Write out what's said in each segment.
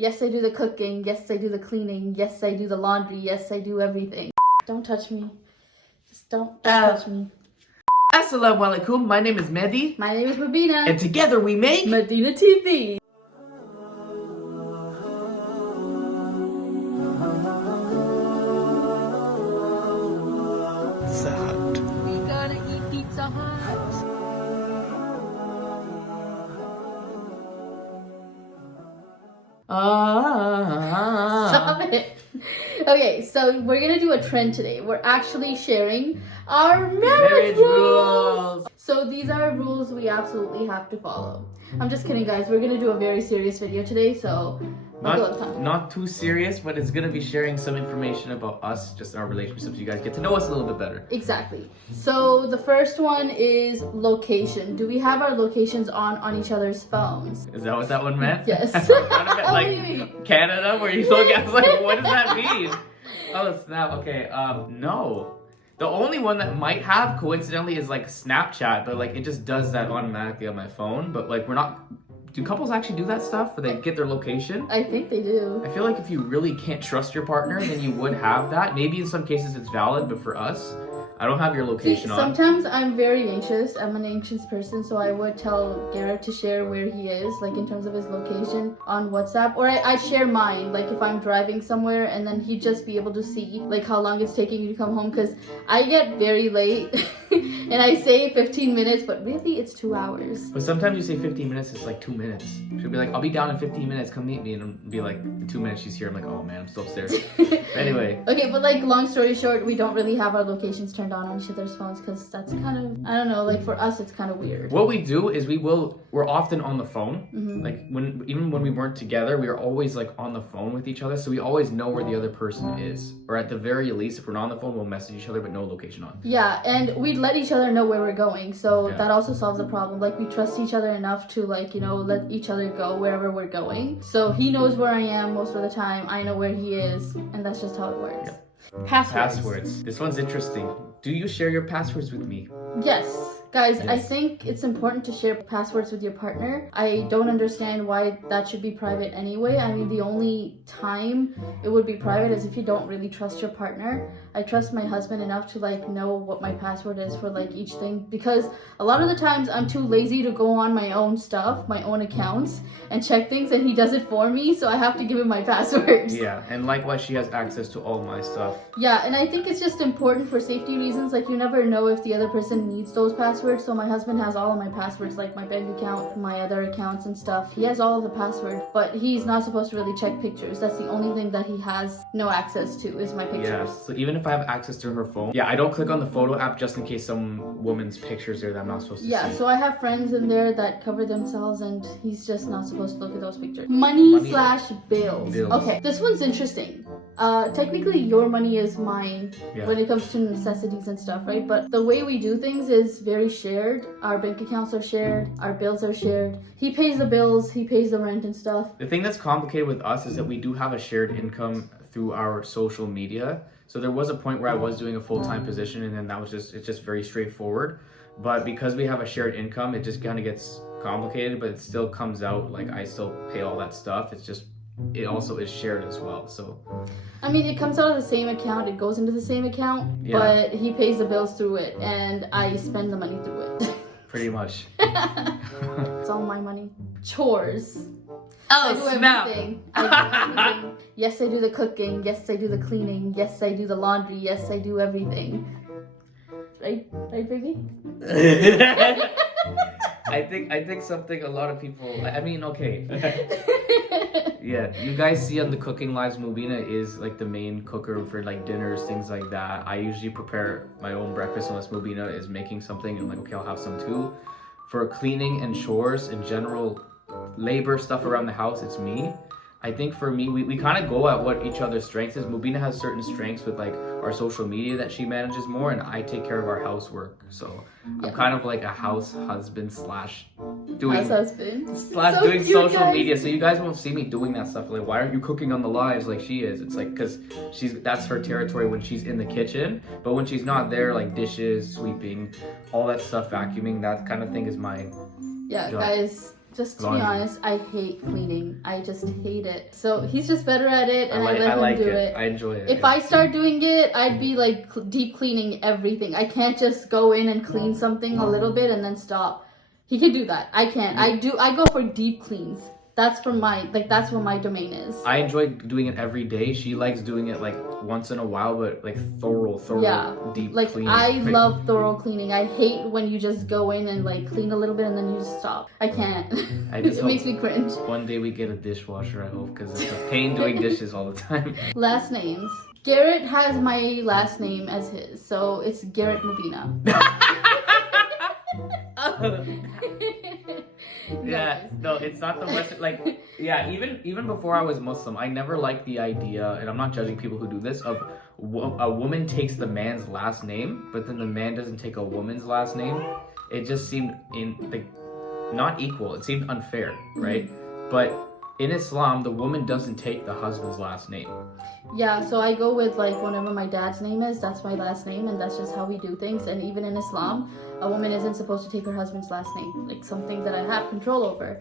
Yes, I do the cooking. Yes, I do the cleaning. Yes, I do the laundry. Yes, I do everything. Don't touch me. Just don't touch me. Assalamualaikum, my name is Mehdi. My name is Mabina. And together we make Medina TV. Pizza Hut. We gotta eat Pizza Hut. Stop it. Okay, so we're gonna do a trend today. We're actually sharing our marriage rules. So these are rules we absolutely have to follow. I'm just kidding, guys. We're gonna do a very serious video today, so Not too serious, but it's gonna be sharing some information about us, just our relationships. You guys get to know us a little bit better. Exactly. So the first one is location. Do we have our locations on each other's phones? Is that what that one meant? Yes. I thought it meant, What do you mean? like Canada, where you look at, I was like, what does that mean? Oh snap. Okay. No. The only one that might have coincidentally is like Snapchat, but like it just does that automatically on my phone. But like we're not. Do couples actually do that stuff where they get their location? I think they do. I feel like if you really can't trust your partner, then you would have that. Maybe in some cases it's valid, but for us, I don't have your location on. Sometimes I'm very anxious. I'm an anxious person, so I would tell Garrett to share where he is, like in terms of his location on WhatsApp. Or I share mine, like if I'm driving somewhere, and then he'd just be able to see like how long it's taking you to come home, because I get very late and I say 15 minutes, but really it's 2 hours. But sometimes you say 15 minutes, it's like 2 minutes. She'll be like, I'll be down in 15 minutes, come meet me. And it'll be like, in 2 minutes she's here. I'm like, oh man, I'm still upstairs. Anyway. Okay, but like long story short, we don't really have our locations turned on each other's phones, because that's kind of, I don't know, like for us it's kind of weird. What we do is we're often on the phone. Mm-hmm. Like even when we weren't together, we were always like on the phone with each other, so we always know where the other person is. Or at the very least, if we're not on the phone, we'll message each other but no location on. Yeah, and we'd let each other know where we're going, so Yeah. that also solves the problem. Like we trust each other enough to like, you know, let each other go wherever we're going. So he knows where I am most of the time, I know where he is, and that's just how it works. Yeah. Passwords. This one's interesting. Do you share your passwords with me? Yes. Guys, I Yes. think it's important to share passwords with your partner. I don't understand why that should be private anyway. I mean, the only time it would be private is if you don't really trust your partner. I trust my husband enough to like know what my password is for like each thing, because a lot of the times I'm too lazy to go on my own stuff, my own accounts, and check things, and he does it for me, so I have to give him my passwords. Yeah, and likewise she has access to all my stuff. Yeah, and I think it's just important for safety reasons. Like you never know if the other person needs those passwords. So my husband has all of my passwords, like my bank account, my other accounts and stuff. He has all of the passwords, but he's not supposed to really check pictures. That's the only thing that he has no access to is my pictures. Yeah, so even if I have access to her phone, yeah, I don't click on the photo app just in case some woman's pictures there that I'm not supposed to Yeah, see. so I have friends in there that cover themselves, and he's just not supposed to look at those pictures. Money/bills. Bills. Okay, this one's interesting. Technically your money is mine when it comes to necessities and stuff, right? But the way we do things is very shared. Our bank accounts are shared, our bills are shared. He pays the bills, he pays the rent and stuff. The thing that's complicated with us is that we do have a shared income through our social media. So there was a point where I was doing a full-time position, and then it's just very straightforward. But because we have a shared income, it just kind of gets complicated, but it still comes out like I still pay all that stuff. It also is shared as well. So I mean, it comes out of the same account, it goes into the same account, but he pays the bills through it, and I spend the money through it. pretty much. It's all my money. Chores. Oh, I do snap. everything. I do everything. Yes, I do the cooking. Yes, I do the cleaning. Yes, I do the laundry. Yes, I do everything. Right, baby? I think something a lot of people, I mean, okay. Yeah, you guys see on the cooking lives, Mubina is like the main cooker for like dinners, things like that. I usually prepare my own breakfast unless Mubina is making something, and I'm like, okay, I'll have some too. For cleaning and chores in general, labor stuff around the house, it's me. I think for me, we kind of go at what each other's strengths is. Mubina has certain strengths with like our social media that she manages more, and I take care of our housework. So I'm kind of like a house husband slash doing So cute, social guys. media. So you guys won't see me doing that stuff. Like, why aren't you cooking on the lives like she is? It's like because that's her territory when she's in the kitchen. But when she's not there, like dishes, sweeping, all that stuff, vacuuming, that kind of thing is mine. Yeah, job. guys. Just to Laundry. be honest, I hate cleaning. I just hate it. So he's just better at it, and I let like him do it. it. I enjoy it. If I start doing it, I'd be like deep cleaning everything. I can't just go in and clean something a little bit and then stop. He can do that. I can't. I go for deep cleans. That's for that's what my domain is. I enjoy doing it every day. She likes doing it like once in a while, but like thorough, deep Like clean. I love thorough cleaning. I hate when you just go in and like clean a little bit and then you just stop. I can't. It makes me cringe. One day we get a dishwasher, I hope, because it's a pain doing dishes all the time. Last names. Garrett has my last name as his, so it's Garrett Mubina. Yeah, no, it's not the Western, like, yeah, even before I was Muslim, I never liked the idea, and I'm not judging people who do this, of a woman takes the man's last name, but then the man doesn't take a woman's last name. It just seemed not equal. It seemed unfair, right? But in Islam, the woman doesn't take the husband's last name. Yeah, so I go with like whatever my dad's name is, that's my last name, and that's just how we do things. And even in Islam, a woman isn't supposed to take her husband's last name, like something that I have control over.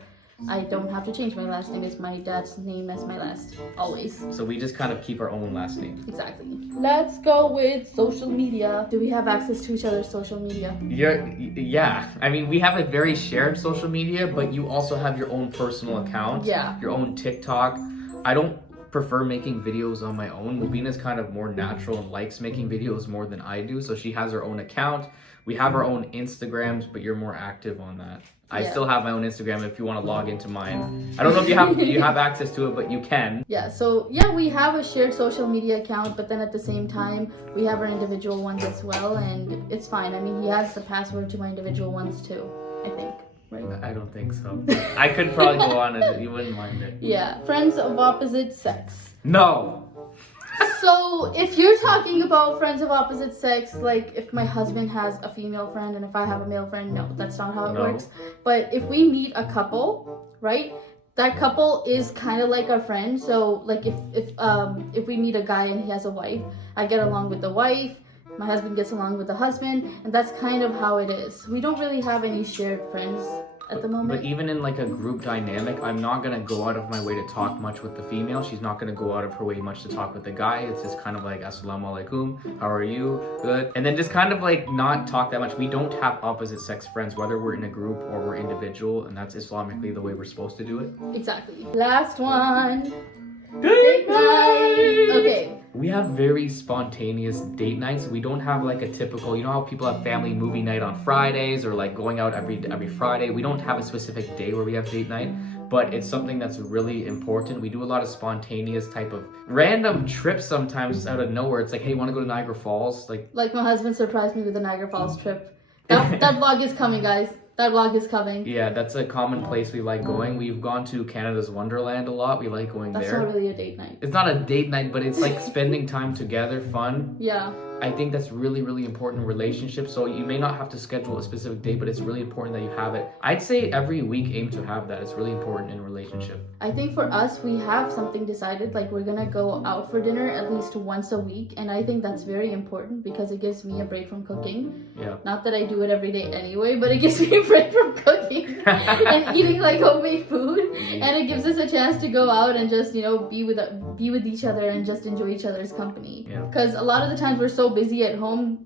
I don't have to change my last name. It's my dad's name as my last, always. So we just kind of keep our own last name. Exactly. Let's go with social media. Do we have access to each other's social media? Yeah. I mean, we have a very shared social media, but you also have your own personal account. Yeah. Your own TikTok. I don't prefer making videos on my own. Mubina's kind of more natural and likes making videos more than I do, so she has her own account. We have our own Instagrams, but you're more active on that. I still have my own Instagram if you want to log into mine. I don't know if you have access to it, but you can. Yeah, so yeah, we have a shared social media account, but then at the same time, we have our individual ones as well, and it's fine. I mean, he has the password to my individual ones too, I think. Right? I don't think so. I could probably go on and you wouldn't mind it. Yeah, friends of opposite sex. No. So if you're talking about friends of opposite sex, like if my husband has a female friend and if I have a male friend, no, that's not how it works. But if we meet a couple, right? That couple is kind of like our friend. So like if we meet a guy and he has a wife, I get along with the wife. My husband gets along with the husband, and that's kind of how it is. We don't really have any shared friends at the moment. But even in like a group dynamic, I'm not gonna go out of my way to talk much with the female. She's not gonna go out of her way much to talk with the guy. It's just kind of like, Assalamu alaikum, how are you? Good. And then just kind of like not talk that much. We don't have opposite sex friends, whether we're in a group or we're individual, and that's Islamically the way we're supposed to do it. Exactly. Last one. Date night. Okay. We have very spontaneous date nights. We don't have like a typical, you know how people have family movie night on Fridays or like going out every Friday. We don't have a specific day where we have date night, but it's something that's really important. We do a lot of spontaneous type of random trips sometimes out of nowhere. It's like, hey, want to go to Niagara Falls? Like my husband surprised me with the Niagara Falls trip. That vlog is coming, guys. That vlog is coming. Yeah, that's a common place we like going. We've gone to Canada's Wonderland a lot. We like going there. That's not really a date night. It's not a date night, but it's like spending time together, fun. Yeah. I think that's really, really important in relationships. So you may not have to schedule a specific date, but it's really important that you have it. I'd say every week aim to have that. It's really important in a relationship. I think for us, we have something decided, like we're gonna go out for dinner at least once a week. And I think that's very important because it gives me a break from cooking. Yeah. Not that I do it every day anyway, but it gives me a break from cooking and eating like homemade food. And it gives us a chance to go out and just, be with each other and just enjoy each other's company. Yeah. Because a lot of the times we're so busy at home,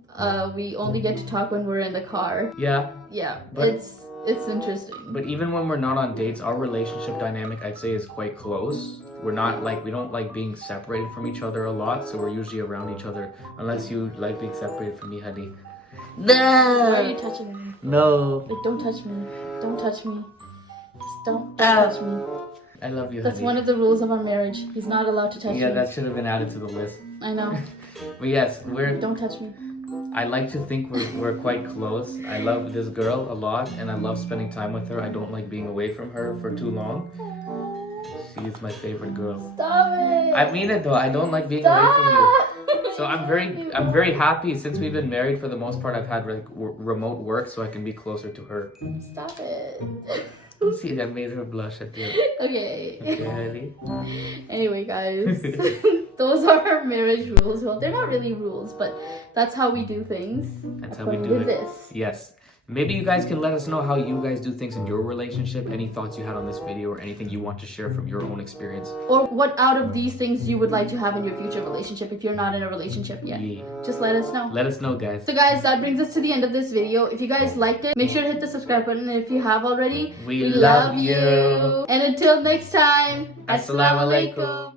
we only get to talk when we're in the car. Yeah. Yeah, but it's interesting. But even when we're not on dates, our relationship dynamic, I'd say, is quite close. We don't like being separated from each other a lot, so we're usually around each other. Unless you like being separated from me, honey. Why are you touching me? No. Like, don't touch me. Don't touch me. Just don't touch me. I love you, That's honey. one of the rules of our marriage. He's not allowed to touch me. Yeah, that should have been added to the list. I know. But yes, Don't touch me. I like to think we're quite close. I love this girl a lot, and I love spending time with her. I don't like being away from her for too long. She is my favorite girl. Stop it. I mean it though. I don't like being away from you. So I'm very happy since we've been married. For the most part, I've had like remote work, so I can be closer to her. Stop it. See, I made her blush at you. Okay. Okay, honey. Anyway, guys, those are our marriage rules. Well, they're not really rules, but that's how we do things. That's how we do according to it. This. Yes. Maybe you guys can let us know how you guys do things in your relationship, any thoughts you had on this video, or anything you want to share from your own experience. Or what out of these things you would like to have in your future relationship if you're not in a relationship yet. Yeah. Just let us know. Let us know, guys. So guys, that brings us to the end of this video. If you guys liked it, make sure to hit the subscribe button. And if you have already, we love you. And until next time, Assalamu alaikum.